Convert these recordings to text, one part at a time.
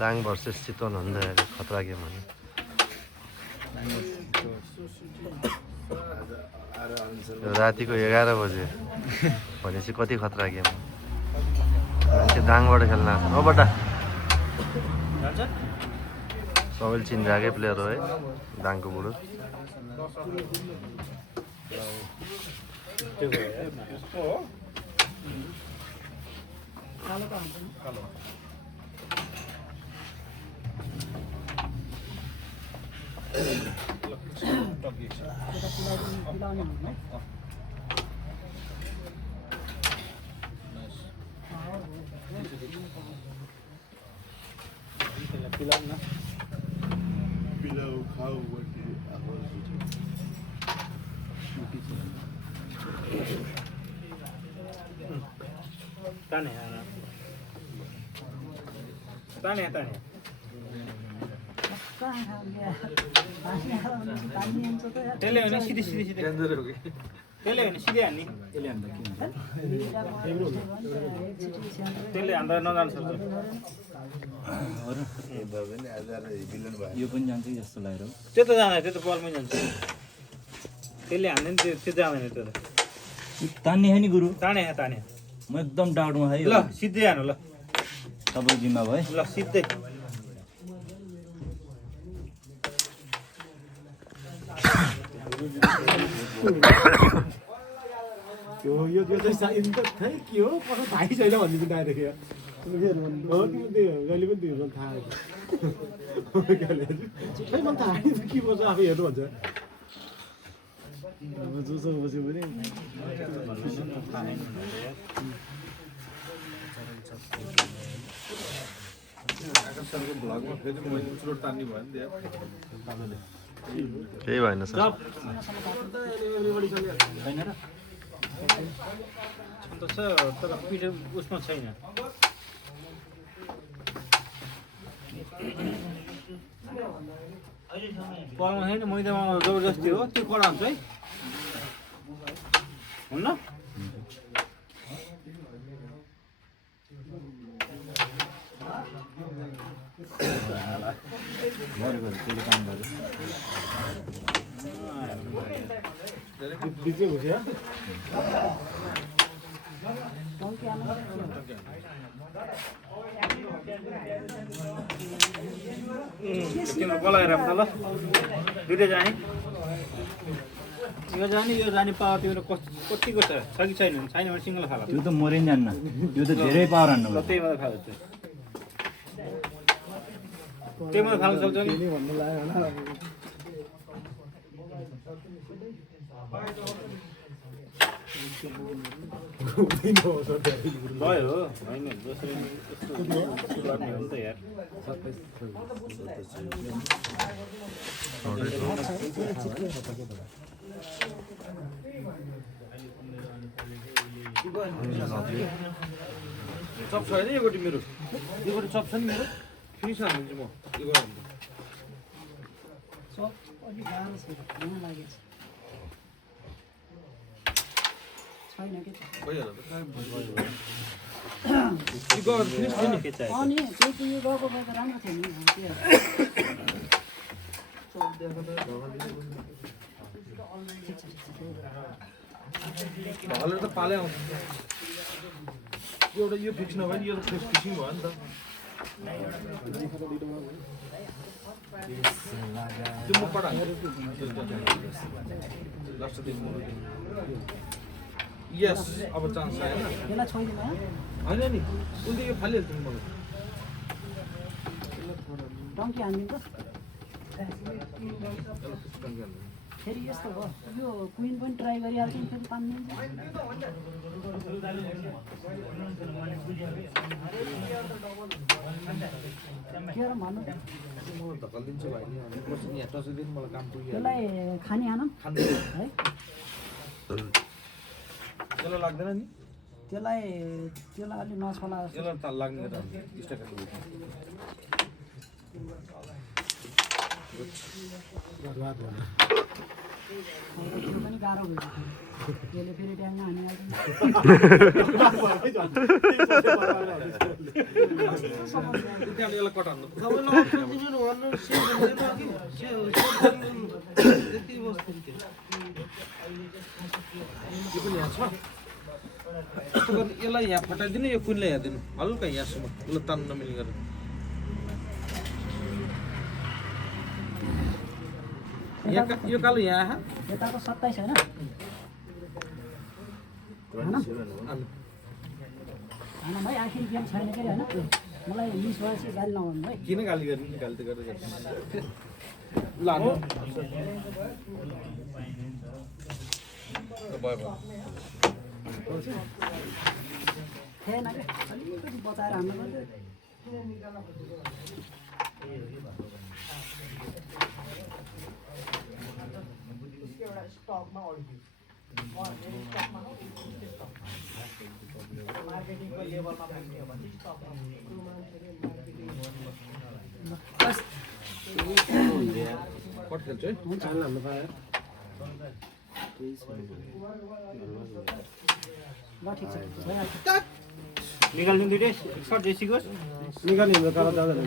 Dang versus Chitwan भन्दा खतरा game हो नि रातिको 11 बजे भनेपछि कति खतरा गेम हो मान्छे दाङबाट खेल्न आएको हो बटा सबैले चिनिरहेकै प्लेयर हो है दाङको बुढो Pilau खाऊ बटी ताने त्यसले भने सिधै त्यसले भने सिधै हान्ने त्यसले हान्दा नजान्छ यो पनि जान्छ जस्तो लाग्यो त्यो त जाँदैन त्यो त बलमै जान्छ त्यसले हान्दैन त्यो जाँदैन त्यो त तान्ने है नि गुरु ताने म एकदम डाउटमा है ल सिधै हानु ल तपाईँ जिम्मा भयो ल सिधै यो चाहिँ इन्टर थियो के हो कसो थाहै छैन भन्ने पनि डाइरेक्ट हो तिमी त्यही जहिले पनि त्यो थाहा खै मलाई थाहा के पर्छ आफै हेर्नु भन्छ जोसँग बस्यो भने भ्लगमा फेरि मैले उसरोट तान्ने भयो नि केही भएन सर छैन र अन्त छ तर पिठो उसमा छैन पलमा छैन मैदामा जबरजस्ती हो त्यो कडा हुन्छ है हुन्न त्यसले काम गर्यो बिचै घुस्यो तिम्रो बोलाएर ल दुइटै जाने यो जाने पावर तिम्रो कतिको छ कि छैन छैन भने सिङ्गल खाला त्यो त मरै जान्न यो त धेरै पावर हान्नु त्यही मात्रै खान्छ त्यही मात्रै खानु सक्छ नि भन्नु लाग्यो होला भयो होइन जसरी गर्ने हो नि त यार चप छ होइन योपट्टि मेरो योपट्टि चप छ नि मेरो फिनिस हाल्नुहुन्छ म यो ढकलेर त पालै आउँछ एउटा यो फिक्स नभए नि यो त फ्रेस फिक्सिङ भयो नि त त्यो म पढा यस अब चान्स आएन होइन नि उसले यो फालिहाल्छ नि मलाई डङ्की हानिदिन्छ फेरि यस्तो हो यो क्विन पनि ट्राई गरिहाल्छ नि फेरि तान्दिन्छ के र भन्नु म धकलिदिन्छु भाइ नि अनि पछि यहाँ टचदिन मलाई काम पुग्यो त्यसलाई खाने हानौँ है त्यसलाई लाग्दैन नि त्यसलाई अलि नछोला त्यसलाई त लाग्ने त स्टक त्यो पनि गाह्रो भयो त्यसले फेरि ट्याङ्ग हानिहाल्छ त्यहाँबाट यसलाई कट हान्नु यसलाई यहाँ फटाइदिनु यो कुनले हेरिदिनु हल्का यहाँसम्म उसलाई तान्नु नमिल्ने गरेर यो कालो यहाँ आहा यताको 27 हैन हैन भाइ आखिर गेम छैन के हैन मलाई 20 भएपछि गाली नहुनु भाइ किन गाली गर्ने गाली त गर्दै लानु भयो थिएन के अलिकति बचाएर हान्नु पर्यो कट खेल्छ है हुन्छ हाल्नु पायो ल ठिक छ निकाल्नु दुइटै सर्ट जेसीको निकाल्ने हाम्रो कालो जाँदैन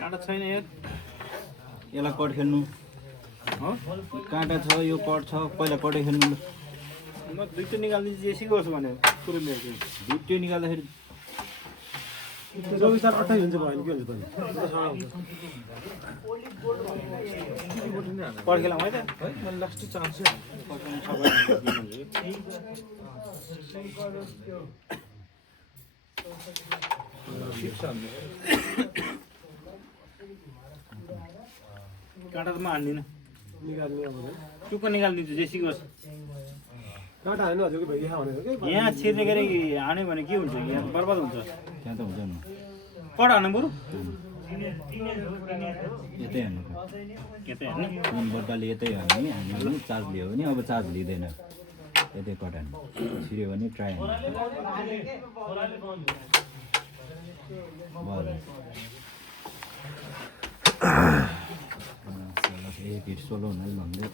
काँटा छैन यार यसलाई कट खेल्नु काँटा छ यो कट छ पहिला कटै खेल्नु म दुइटै निकाल्दिन्छु जेसीको होस् भने पुरै मेरो दुइटै निकाल्दाखेरि 24 तार 28 हुन्छ भयो के हुन्छ त पर्खेला है त है मैले लास्ट चान्स काँटा त म हान्दिनँ निकाल्ने अब टुक्क निकालिदिन्छु जेसीको होस् काँटा हाल्नु हजुरको भाइ यहाँ भनेको के यहाँ छिर्ने गरी हान्यो भने के हुन्छ यहाँ बर्बाद हुन्छ त्यहाँ त हुँदैन कट हान्नु बरु यतै हान्नु यतै हान्ने तिन बट्टाले यतै हान्ने हामीले पनि चार्ज लियो भने अब चार्ज लिँदैन यतै कट हान्नु छिर्यो भने ट्राई हान्नु भयो एक हिट सोलो हुनाले भन्दै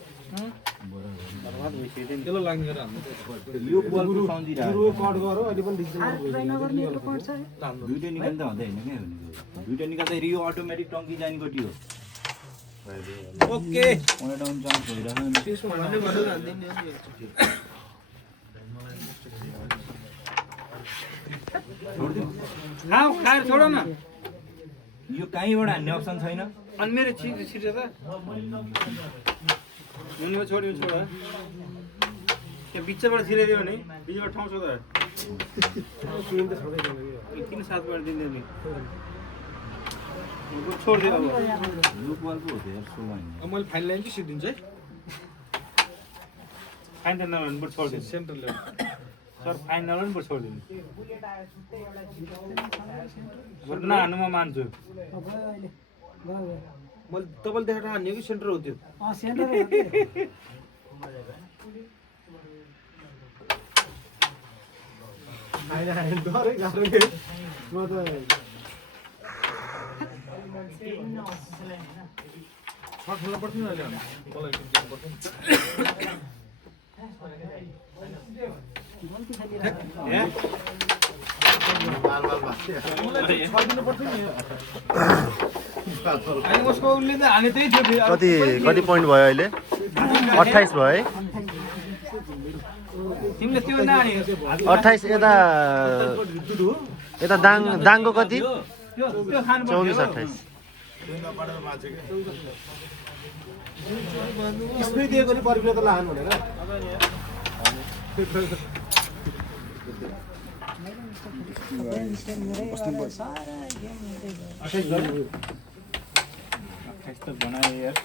त्यसलाई लाग्ने गरेर हान्नु यो बलको सम्झिरहेको जिरो कट गरौ अहिले पनि डिजिटल ट्राई नगर्ने एउटा कट छ दुइटै निकाल्दा हुँदैन क्या दुइटै निकाल्दाखेरि यो अटोमेटिक टङ्की जाने गटी हो ओके मलाई डाउन चान्स भइरहेको खाऊ खाएर छोड न यो कहीँबाट हान्ने अप्सन छैन अनि मेरो छिटो त मुनिमा छोड्यो छोड त्यहाँ बिचबाट छिराइदियो भने बिचबाट ठाउँ छ त किन त छँदै छैन के किन साथबाट दिँदैन नि छोडिदियो अब लुक बलको हो त्यो सोलो हान्ने अब मैले फाइन लाइन चाहिँ सिद्धिन्छ है फाइन त नलाउनु बरु छोडिदिनु सेन्टर ल्याउनु सर फाइन नलाउनु बरु छोडिदिनु बरु नहान्नु म मान्छु अब गयो अहिले गयो मैले तपाईँले देखाएर हान्ने कि सेन्टर हो त्यो सेन्टर आइन आइन डरै गाह्रो के म त सर्ट खेल्न पर्थ्यो नि अहिले हामी मलाई गल्ती खेलिरहेको छर्दिनु पर्थ्यो नि अनि उसको उसले त हाने त्यही थियो फेरि कति कति पोइन्ट भयो अहिले 28 भयो है तिमीले त्यो नहाने 28 यता यता दाङको कति त्यो खानु 24 28 स्प्रे दिएको नि परिप्रेत लाहान भनेर बनाए यार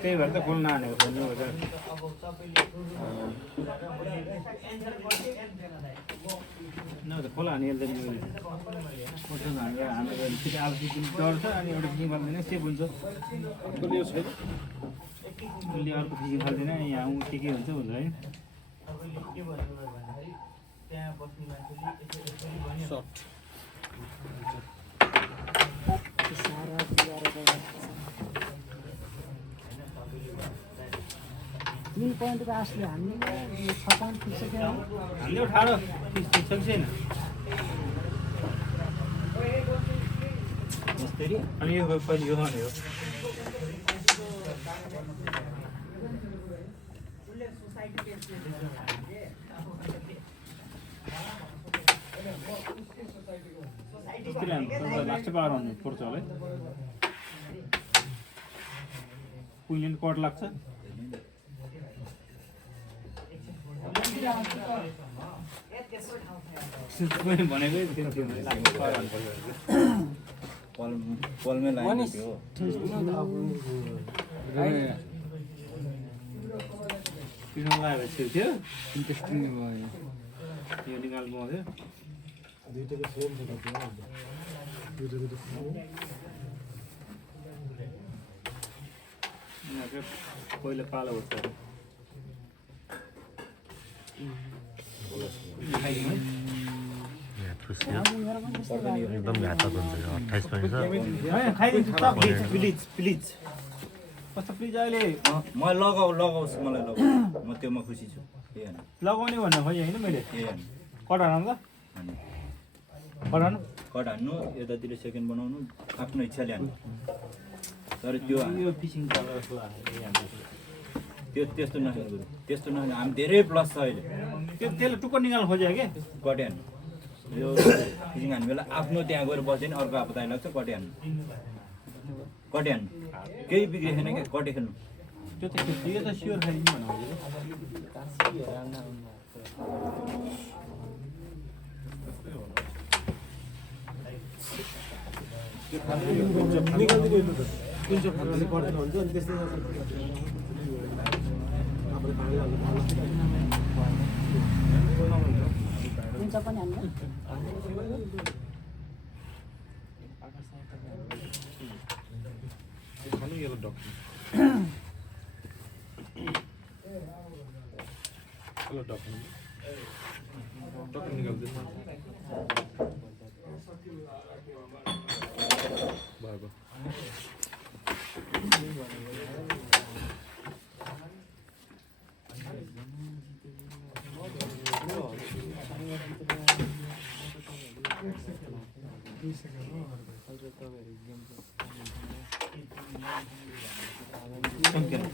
त्यही भएर त खोल्न हानेको छ नि न त खोला हानिहाल्दा नि कोठो हानेर हानेर फेरि आलु डढ्छ अनि एउटा फिसिङ फाल्दैन सेप हुन्छ उसले अर्को फिसिङ फाल्दैन यहाँ के हुन्छ है तीन पोइन्टको आशले हामीले 6 पोइन्ट पुगिसक्यो हामीले 18 पुगिसक्यो छैन अनि यो पहिले यो हान्यो लास्ट पावर हान्नु पर्छ होला कुइलेन कट लाग्छ पलमै लाग्यो त्यो लगाएपछि इन्ट्रेस्टिङ भयो यो निकाल्नु भयो दुईटाको सेम छ दुईटाको पहिला पालो हुन्छ एकदम घातक हुन्छ 28 पनि छ खाइदिन्छु प्लिज प्लिज कस्तो प्लिज अहिले म लगाओस् मलाई लगाऊ म त्योमा खुसी छु लगाउने भन्नु खोजेँ होइन मैले कट हानु त कट हानु कट हान्नु यतातिर सेकेन्ड बनाउनु आफ्नो इच्छाले हान्नु तर त्यो यो फिसिङ त्यो त्यस्तो नखानु त्यस्तो नखानु हामी धेरै प्लस छ अहिले त्यसले टुक्क निकाल्नु खोजेँ कि कटे हान्नु यो फिसिङ हान्नु बेला आफ्नो त्यहाँ गएर बस्दैन अर्को आपदा लाग्छ कटे हान्नु केही बिग्रेको छैन क्या कटे खेल्नु त्यो त यो त स्योर खाइदिनु भन्नु निकाल्दिनु कुन चाहिँ फाल्ने पर्दैन हुन्छ अनि त्यस्तै हुन्छ पनि हाल्नु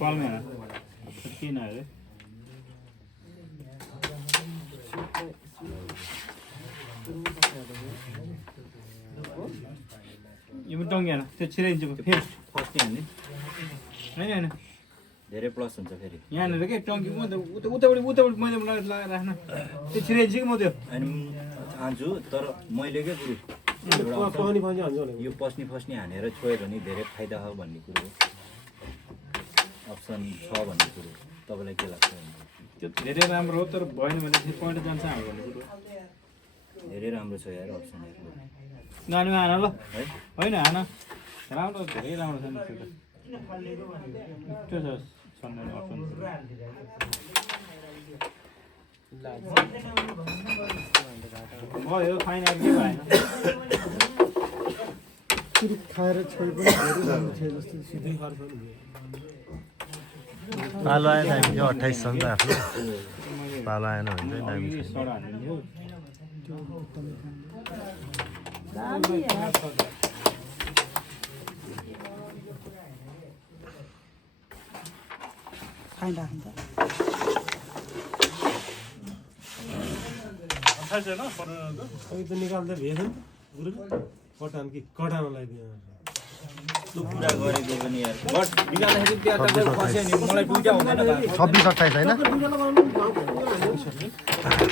पाल्ने किन अरे यो पनि टङ्ग्यान त्यो छिराइन्छ फेरि फर्स्टै हान्ने होइन होइन धेरै प्लस हुन्छ फेरि यहाँनिर के टङ्की उतापट्टि मैले लगाएर राख्न त्यो छिराइन्छ कि म त्यो अनि चाहन्छु तर मैले के कुरो पानी पानी हाल्छ भने यो पस्नी हानेर छोयो भने धेरै फाइदा हो भन्ने कुरो अप्सन छ भन्ने कुरो तपाईँलाई के लाग्छ त्यो धेरै राम्रो हो तर भएन भने फेरि पोइन्ट जान्छ हाम्रो भन्ने कुरो धेरै राम्रो छ यार अप्सन नानीमा हान ल है होइन हान राम्रो धेरै राम्रो छ नि त्यो छ सन्धान अप्सन भयो फाइन के भएन खाएर छोइ पनि धेरै राम्रो थियो जस्तो सिधै खर्च नि पालो आएन हामी यो 28 छ नि त आफ्नो पालो आएन भने चाहिँ दामी छ सडा हान्दिन्थ्यो फाइन राख्नु त अघि त निकाल्दा भेज नि कटान कि कटानलाई दिनु त्यो कुरा गरेको पनि यार बट निकाल्दाखेरि त्यहाँ त गएर फस्यो नि मलाई दुईटा हुँदैन 26 28 हैन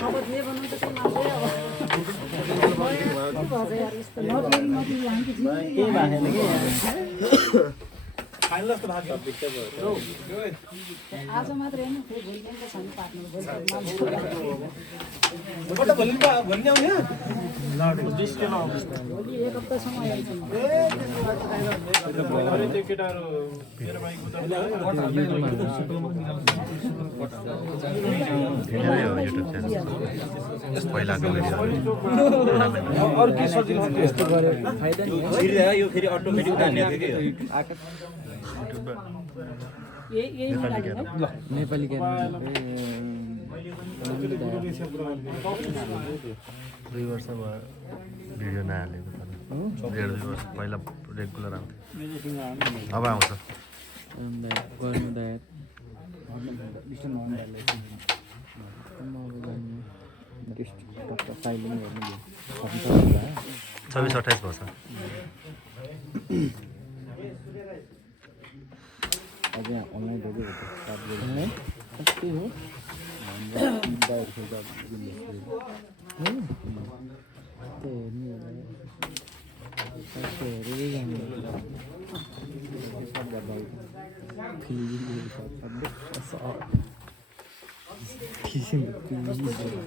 अब जे भन्नु त त्यही मान्छे अब यार यस्तो नोट हान्छु के भएन कि फाइनल जस्तो भएको आज मात्र होइन फेरि भोलि बिहान छ नि पार्टनर भोलि भन्ने आउने भोलि एक हप्तासम्म आइहाल्छ म यही हो युट्युब च्यानल पहिलाको भिडियो अरू के सजिलो यस्तो गरे यो फेरि अटोमेटिक तान्ने थियो कि यही लागि है नेपाली दुई वर्ष भयो भिडियो नहालेको तर 1.5-2 वर्ष पहिला रेगुलर आउँथ्यो अब आउँछ छब्बिस 28 वर्ष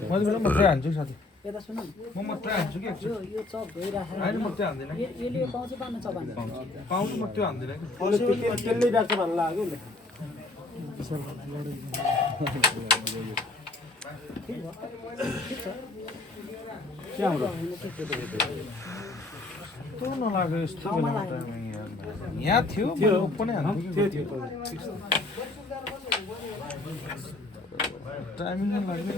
मैले मात्रै हान्छु साथी यता सुन म मात्रै हान्छु कि यो चप भइराखेको होइन म त्यो हान्दिनँ यसले पाउँछ पाउन चपान पाउँछु म त्यो हान्दिनँ कि त्यसले डाक्छ भन्नु लाग्यो नि त्यो नलाग्यो यस्तो यहाँ थियो पनि हान्थ्यो थियो टाइमिङ लाग्यो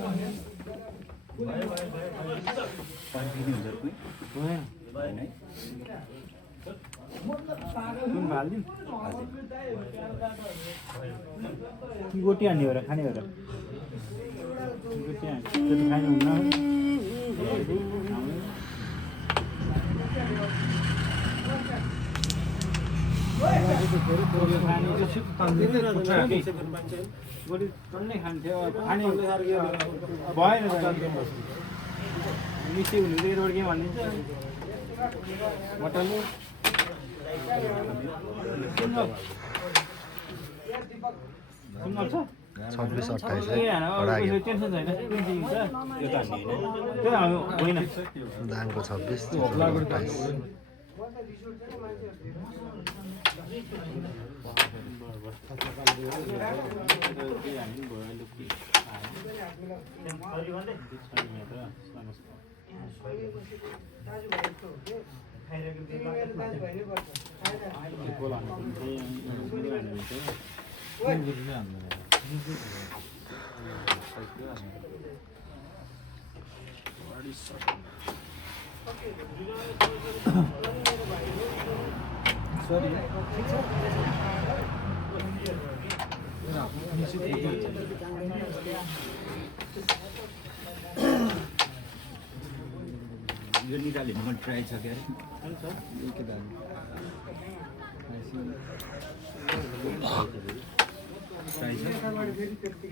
गोटी हान्ने हो र खाने हो र गोटी खानुहुन्न गोटी टन्नै खान्थ्यो खाने भएन मिस्टेक हुनु चाहिँ रोड के भनिदिन्छ मटन सुन्नु छ 26-28 टेन्सन छैन त्यो होइन दाङको 26 चितवनको 28 यो निकाल्यो भने ट्राई छ क्या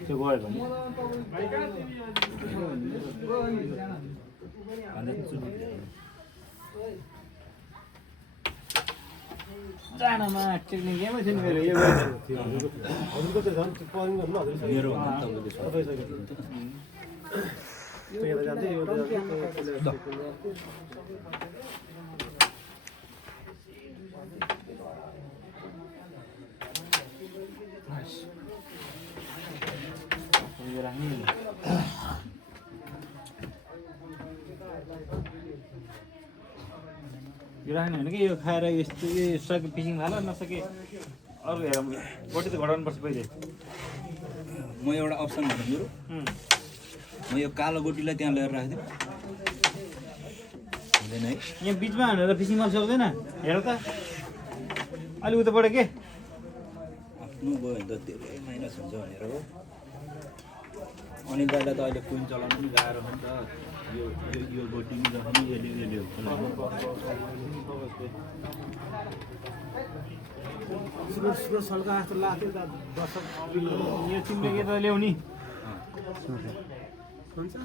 त्यो गयो भने जानमा टेक्निक गेमै थियो नि मेरो यो हजुरको त झन् पर्ने भन्नु हजुर मेरो तपाईँको त्यो जाँदै यो यो राख्ने होइन कि यो खाएर यस्तो यो सके पिसिङ हाल नसके अरू हेर गोटी त घटाउनुपर्छ पहिले म एउटा अप्सन भन्नु म यो कालो गोटीलाई त्यहाँ लिएर राखिदिउँ हुँदैन है यहाँ बिचमा हानेर फिसिङ गर्न सक्दैन हेर त अलि उताबाट के आफ्नो गयो भने त धेरै माइनस हुन्छ भनेर हो अनिल दाइलाई त अहिले कुइन चलाउनु पनि गाह्रो हो नि त यो गोटी पनि राख्नु यसले सुरु सल्का जस्तो लाग्थ्यो त दर्शक यो तिमीले के त ल्याउने हुन्छ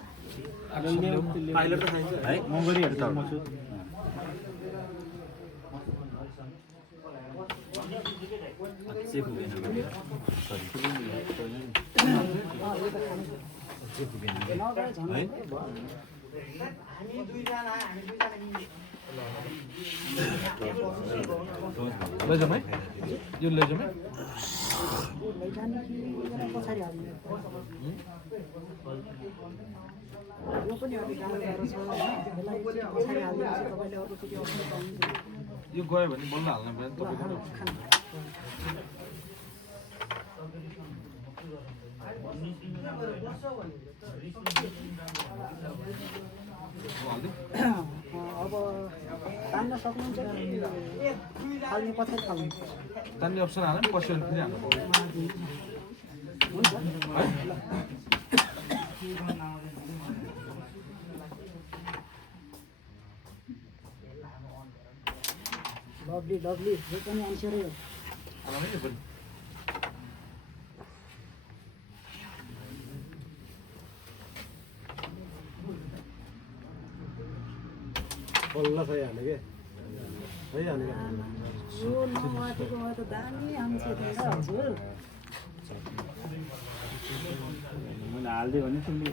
पाइलट त खाइन्छ है म गरिहेर्छु त म छु अझै पुगेन सरी नगए झन् है लैजाउँ है यो लैजाउँ है लैजाने कि पछाडि हाल्ने यो पनि अलिक गाह्रो गाह्रो छ होइन यसलाई पछाडि हालिदिएपछि तपाईँले अरू फेरि अप्सन पाउनुहुन्छ यो गयो भने बल्ल हाल्न भयो तपाईँको अब तान्न सक्नुहुन्छ कि फाल्ने पछाडि फाल्नु तान्ने अप्सन हाल्यो नि पस्यो भने फेरि हाल्नु पाउँछ हुन्छ लभली लभली यो पनि एन्सरै हो हाल्नु है यो पनि बल्ल सही हाल्यो क्या सही हाल्यो क्या यो नमाटेको भए त दामी आउँछ त हजुर मैले हालिदियो भने तिमीले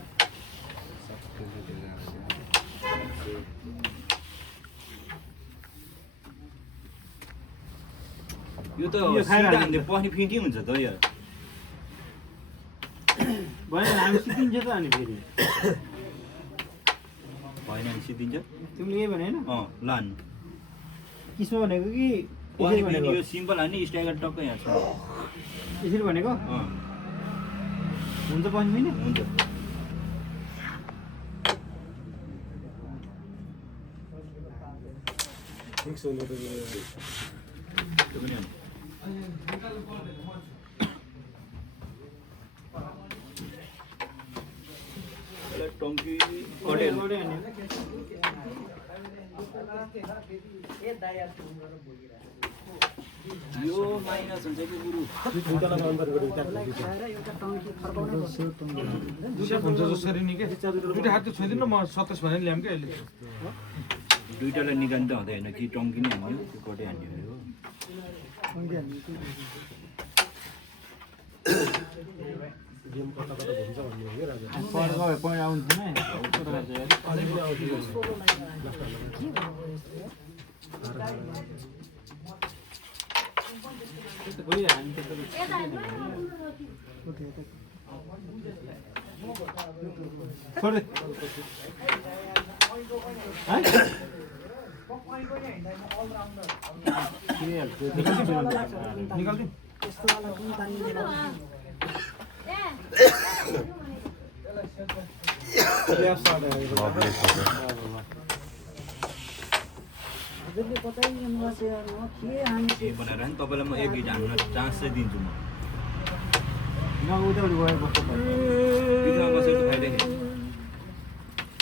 यो त सिधा हान्दियो पनि फिटी हुन्छ त यो भयो हामी सिकिन्छ त अनि फेरि भएन भने सिद्धिन्छ तिमीले यही भने होइन लान किसो भनेको कि पनि यसरी भनेको यो सिम्पल हान्ने स्ट्राइकर टक्कै यहाँ छ यसरी भनेको हुन्छ पनि होइन हुन्छ ठिक छ नि त्यो पनि हान्नु। यसलाई टङ्की कटेल यो माइनस हुन्छ कि गुरु खाएर एउटा टङ्की फर्काउनै पर्छ सेफ हुन्छ जसरी नि के दुइटा हात त छोइदिनु म 27 भनेर ल्याऊँ क्या अहिले दुइटालाई निकाल्नु त हुँदैन कि टङ्की नै हान्यो कि कटै हान्यो हो गेम कता कता भन्छ भन्ने हो कि राजा पढ्नु आउँदैन निकाल्दिउँ त्यस्तो वाला कुन तान्ने लभली छ हजुरले बताइदिनुहोस् यार म के हामी ए बनाएर नि तपाईँलाई म एक गिट हान्न चान्स चाहिँ दिन्छु म उतापट्टि गएर बस्नु पर्छ बिचमा बसेर खाइरहेको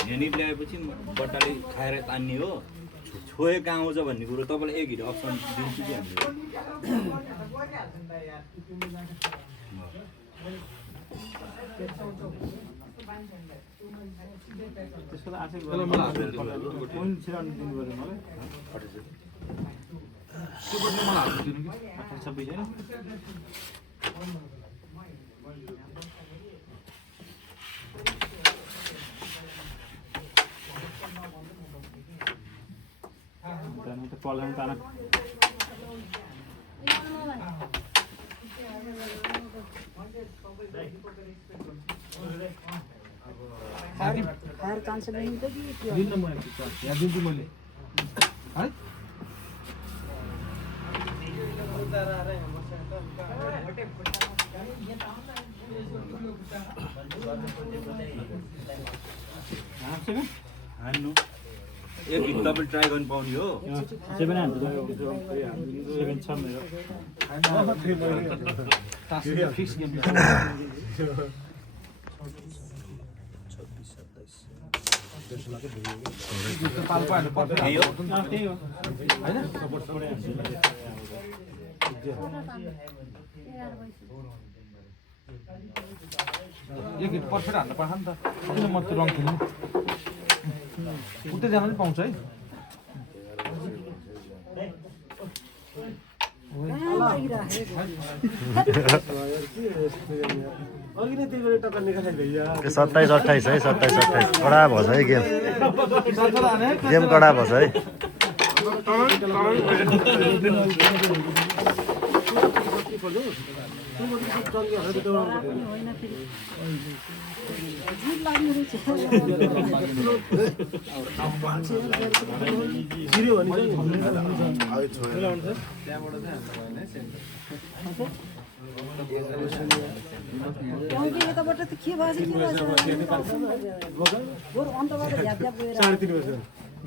यहाँनिर ल्याएपछि बट्टाले खाएर तान्ने हो छोए कहाँ आउँछ भन्ने कुरो तपाईँलाई एक हिट अप्सन दिन्छु कि हामीले त्यसको त आशै मलाई मलाई हात कोही छिराउनु दिनु पऱ्यो मलाई त्यो बट्नु मलाई हात दिनु कि 26 होइन त पल्लामा ताना फायर चान्स लिन्छ कि के दिन्न म यहाँ दिन्छु मैले है हान्नु एक हिट तपाईँ ट्राई गर्नु पाउने हो 7 हान्छु 7 छ मेरो फिक्स गेम यही हो त्यही हो होइन एक हिट पर्फेक्ट हान्न पाएन नि त किन म त्यो रङ खेल्नु उतै जान पनि पाउँछ है अघि नै त्यही बेला टक्कर निकाल्दै भैया 27-28 है 27-28 कडा भएछ है गेम गेम कडा भएछ है यताबाट त के भएछ बरु अन्तबाट झ्याप झ्याप गएर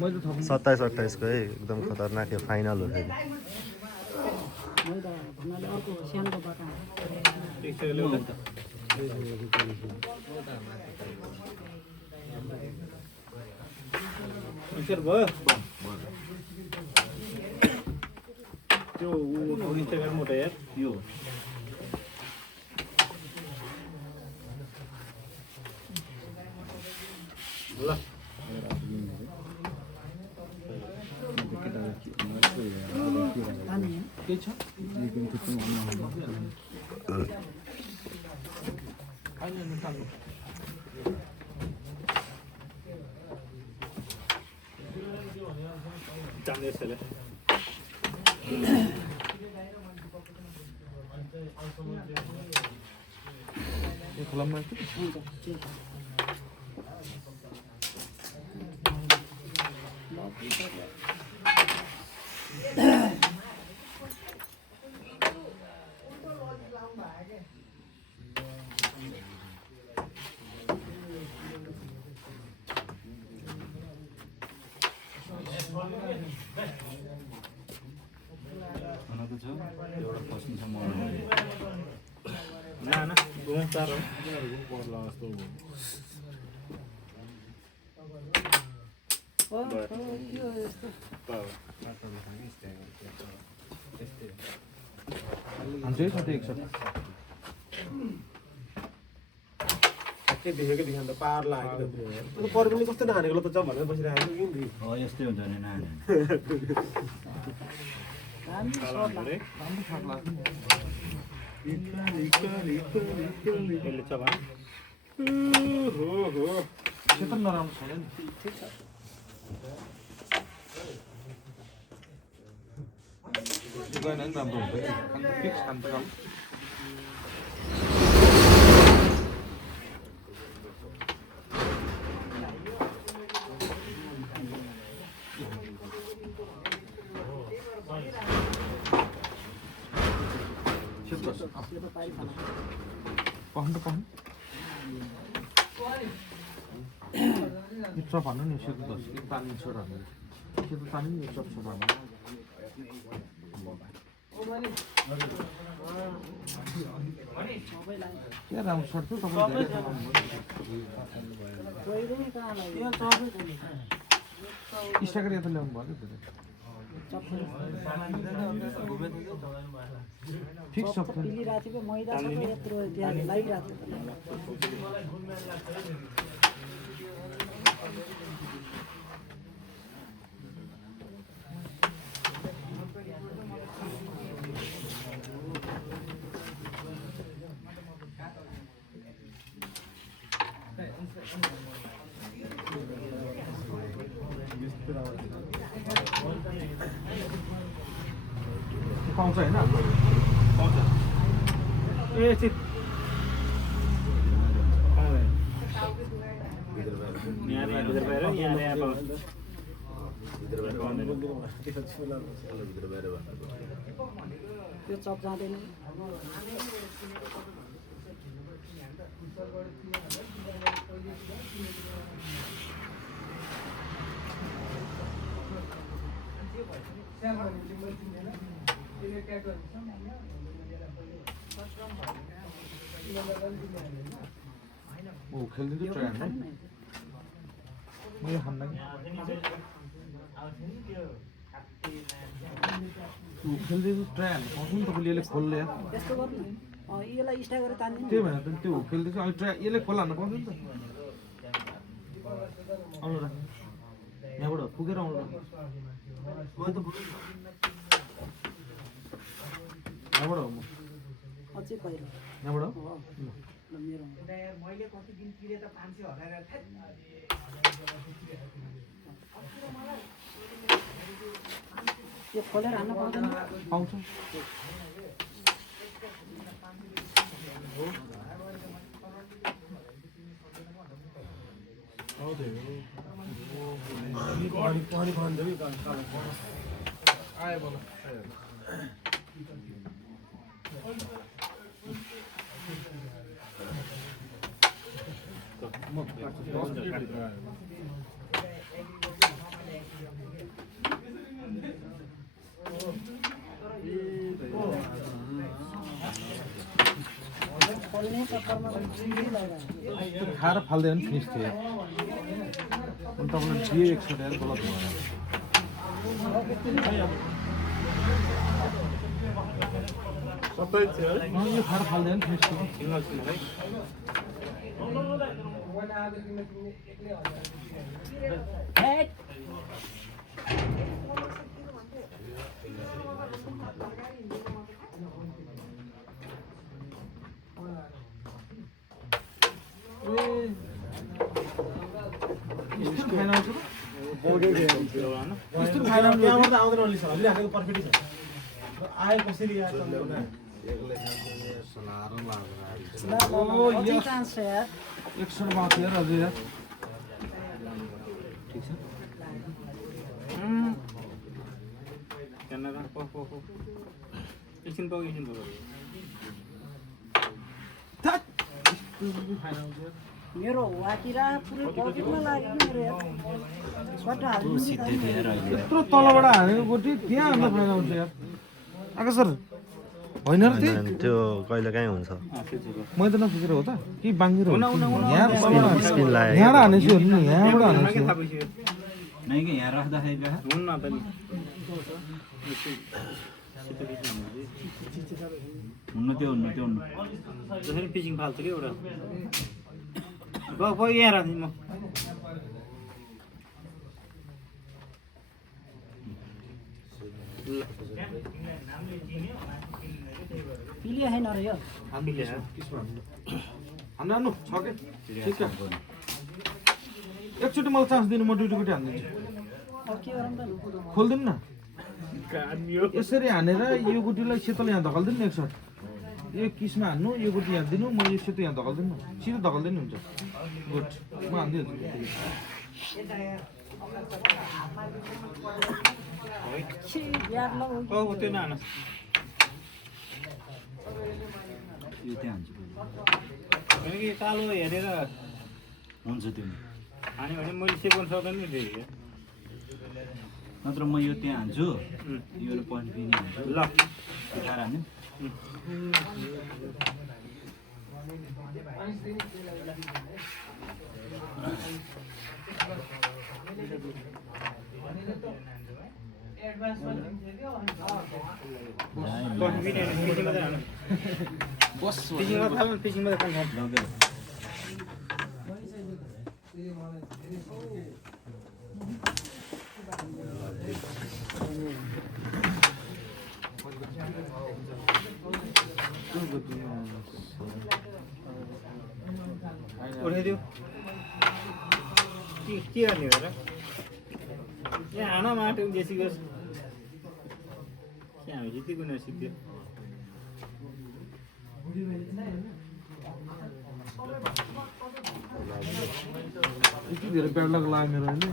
27-28 को है एकदम खतरनाक यो फाइनल हो फेरि भन्नाले अर्को सानो बाटो भयो त्यो इन्स्टाग्राम मोटो यार यो ल के छ जाने यसले यो खोलामा एउटा पस्किन्छ म ना ना घुम तार पर्ला जस्तो हान्छै छ त्यो एकसाथ के देखेको देखान त पार लाग्यो त पर्मिले कस्तो नहानेको त जब भनेर बसिरहेको छु कि हो यस्तै हुन्छ नि नानी यसले छ भने क्षेत्र नराम्रो छैन नि गएन नि राम्रो हुन्छ फिक्स खान्छ काम पहन त पहन यो चप हान्नु नि सेतो दस एक पानी छोरा सेतो पानी नि यो चप छ भन्नु क्या राम्रो सर्ट छ तपाईँ स्टाकर यता ल्याउनु भयो फिक्स छ पिलिरहेको थियो मैदा छ यत्रो त्यहाँ लागिरहेको पाउँछ होइन पाउँछ ए चित यहाँ भित्र बाहिर यहाँ पाउँछ त्यो चप जाँदैन ओ खेल्दिन्छ ट्राई हान्नु मैले हान्दा खेल्दिन्छ ट्राई हान्नु पाउँछ नि तपाईँले यसले खोल्ले त्यस्तो गर्नु यसलाई स्टा गरेर तान्दिनु त्यही भनेर त त्यो खेल्दैछ अहिले ट्राई यसले खोला हान्नु पाउँछ नि त आउनु र यहाँबाट पुगेर आउनु र यहाँबाट हो म अझै पहिरो यहाँबाट हो ल मेरो यो खोलेर हान्न पाउँदैन पाउँछ पानी खान्छ कि आयो बोला खोल्ने चक्करमा लगाएर खाएर फाल्दैन फिनिस थियो अनि तपाईँले दिए 100 गलत भयो सबै थियो यो खाएर फाल्दैन फिनिस थियो त्यहाँबाट आउँदैन अलि सर हामीले हालेको पर्फेक्टै छ आए कसरी आयो अझै चान्स छ यार 100 बाँकी यार अझै यार ठिक छ क्यामेरा एकछिन पाउ मेरो वाकिरा पुरै पकेटमा लाग्यो कि मेरो यार सट्टा हाल्नु यत्रो तलबाट हानेको गोटी त्यहाँ हाल्दा फाइदा हुन्छ यार आका सर होइन र त्यो त्यो कहिले काहीँ हुन्छ मैले त नफिकेर हो त कि बाङ्गिर हो स्पिन लाग्यो यहाँबाट हानेछु नि यहाँबाट हानेछु नै कि यहाँ राख्दाखेरि हुन्न त नि हुन्न जसरी पिचिङ फाल्छ कि एउटा गयो यहाँ राख्दिनु म पिलिया छैन र यो हामीले हान्नु छ के ठिक छ एकचोटि मलाई चान्स दिनु म दुईटी गोटी हानिदिन्छु अब के गरौँ त खोल्दिनु न यसरी हानेर यो गुटीलाई सेतल यहाँ धकाल्दिनु न एकसाथ यो किसमा हान्नु यो गुटी यहाँ दिनु म यो सेतो यहाँ धकाल्दिनु न सिधै धकाल्दै नि हुन्छ गुड म हानिदिन्छु यार ल त्यो नहान यो त्यहाँ हान्छु होइन कि कालो हेरेर हुन्छ त्यो हान्यो भने मैले सेकाउनु सक्दैन नि फेरि नत्र म यो त्यहाँ हान्छु यो पोइन्ट पनि हान्छु ल उठाएर हान्यो पिचिङ मात्रै खानु लगेर उठाइदियो के गर्ने हो र यहाँ हान माटो बेसी गर्छ के हामी जितेको नसिक्यो यति धेरै प्याडलक लाग्यो मेरो अहिले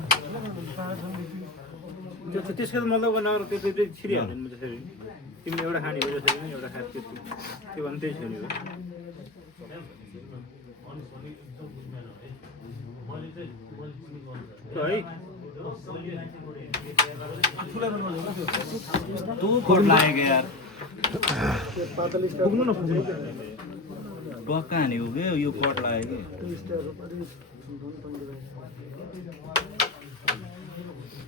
त्यसको त मतलब नगर त्यो छिरिहाल्दैन म त्यसरी तिमीले एउटा खाने हो जसरी नै एउटा खाएको त्यो भन्नु त्यही छैन है तँ कोट लागेको यार पुग्नु न पुग्नु टक्क हानेको के यो कट लाग्यो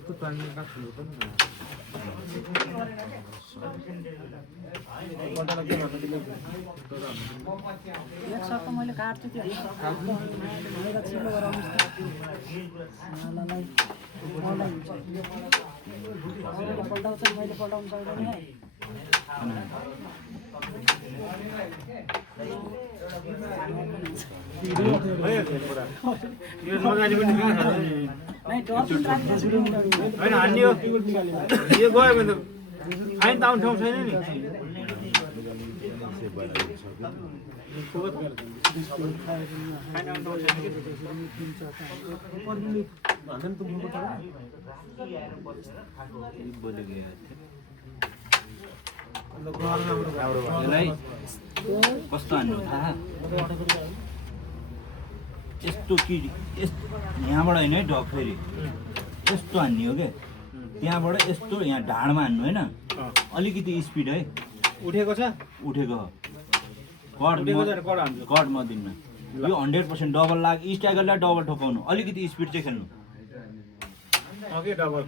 त्यो पानी काट्नु पनि एक सट्ट मैले काट्छु त्यो भनेर चिल्लो गरेर आउनुहोस् त पल्टाउँछ मैले पल्टाउनु सक्दैन है यो नजाने पनि कहाँ छ होइन हान्ने हो यो गयो भने त फाइन त आउने ठाउँ छैन नि यसलाई कस्तो हान्नु थाहा यस्तो कि यहाँबाट होइन है ढक फेरि यस्तो हान्ने हो क्या त्यहाँबाट यस्तो यहाँ ढाडमा हान्नु होइन अलिकति स्पिड है उठेको छ उठेको कट म दिन्न यो 100% डबल लाग स्ट्राइकरलाई डबल ठोकाउनु अलिकति स्पिड चाहिँ खेल्नु ओके डबल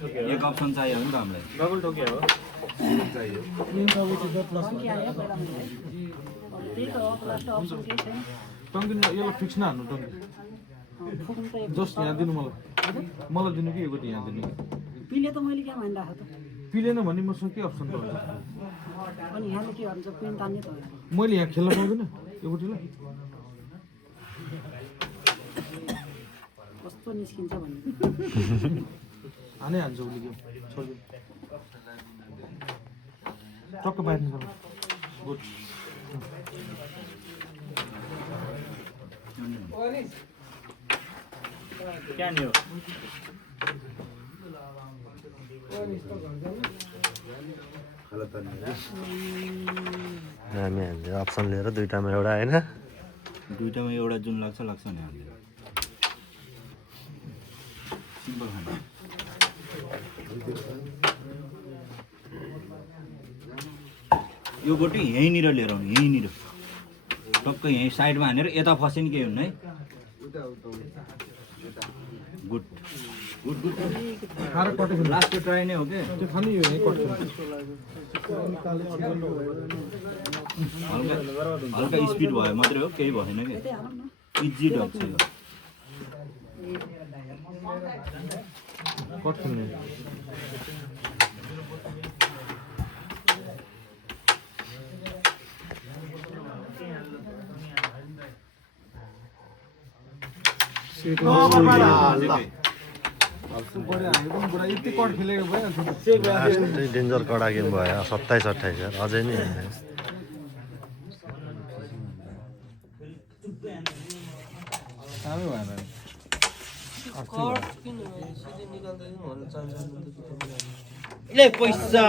ठोक्यो एक अप्सन चाहियो नि त हामीलाई डबल ठोक्यो हो टङ्की यसलाई फिक्स नहान्नु टङ्की जस्ट यहाँ दिनु मलाई दिनु कि यो गोटी यहाँ दिनु पिले त मैले क्या भनिरहेको त पिलेन भने मसँग के अप्सन पाउँछ अनि यहाँले के भन्छ पिन तान्ने त मैले यहाँ खेल्न पाउँदैन यो गोटीलाई कस्तो निस्किन्छ भन्ने हानै हान्छ उसले के छोडिदिनु टक्क बाहिर निकाल्नु गुड क्या नि हो हामीले अप्सन लिएर दुइटामा एउटा होइन दुइटामा एउटा जुन लाग्छ नि हामीले सिम्पल खाना यो गोटी यहीँनिर लिएर आउनु यहीँनिर टक्क यहीँ साइडमा हानेर यता फस्यो नि केही हुन्न है गुड गुड गुड खाएर कटेको लास्टको ट्राई नै हो क्या त्यो खाने यो यहीँ कट्छ हल्का स्पिड भयो मात्रै हो केही भएन क्या इजी डग छ यो कट खेल्ने यति कट खेलेको भइहाल्छ डेन्जर कडा गेम भयो 27-28 अझै नि साह्रै भएन पैसा